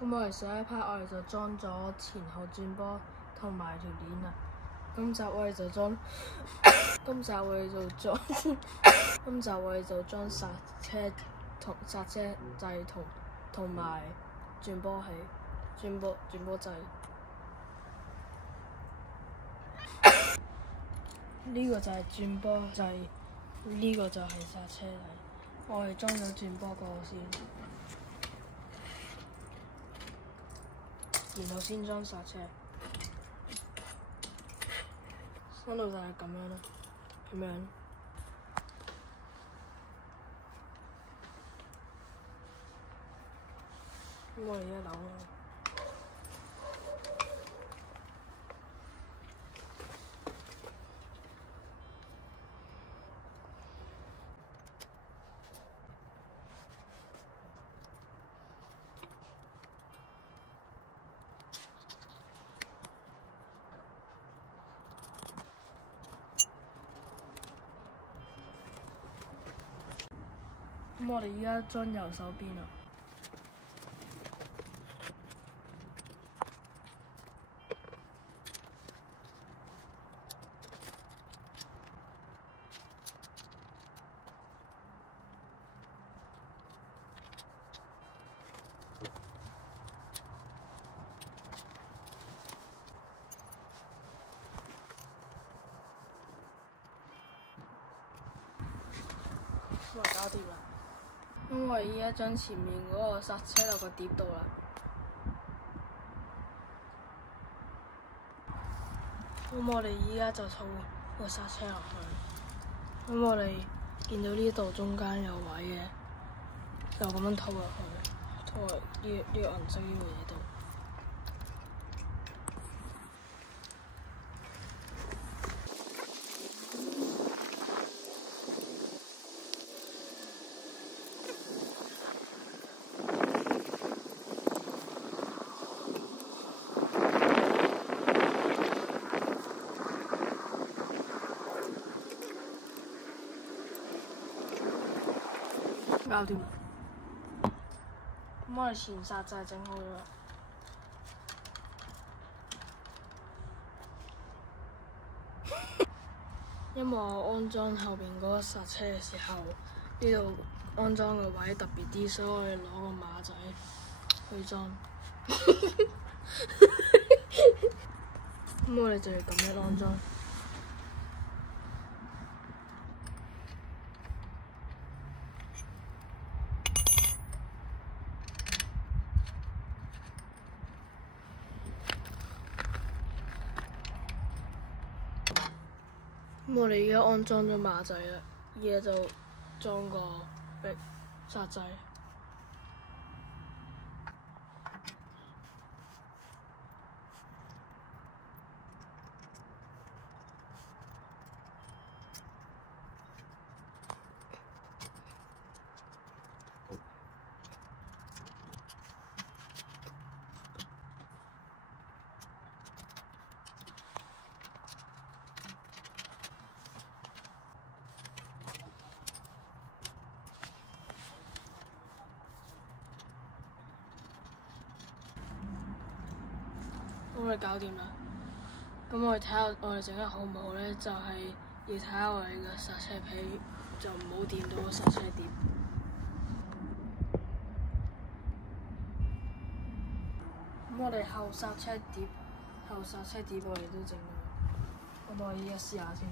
咁我哋上一 part 我哋就裝咗前後轉波同埋條鏈啦。今集我哋就裝剎車掣同埋轉波器、轉波掣。呢個就係轉波掣，呢個就係剎車掣。我哋裝咗轉波嗰個先，然後先裝剎車。生到就係咁樣啦，咁樣。咁我哋一扭啦。咁我哋依家裝右手邊啦。咁就搞掂啦。咁我哋依家將前面嗰個剎車落個碟度啦。咁我哋依家就套個剎車落去。咁我哋見到呢度中間有位嘅，就咁樣套入去，套落呢個銀色呢個嘢度。搞掂啦！咁我哋前剎就係整好咗啦。因為我安裝後邊嗰個剎車嘅時候，呢度安裝嘅位特別啲，所以我哋攞個馬仔去裝。咁我哋就要咁樣安裝。咁我哋而家安裝咗馬仔啦，而家就裝個剎掣。我哋搞掂啦，咁我哋睇下我哋整得好唔好咧，就係要睇下我哋嘅剎車皮，就唔好掂到個剎車碟。咁我哋後剎車碟我哋都整咗，咁我依家試下先。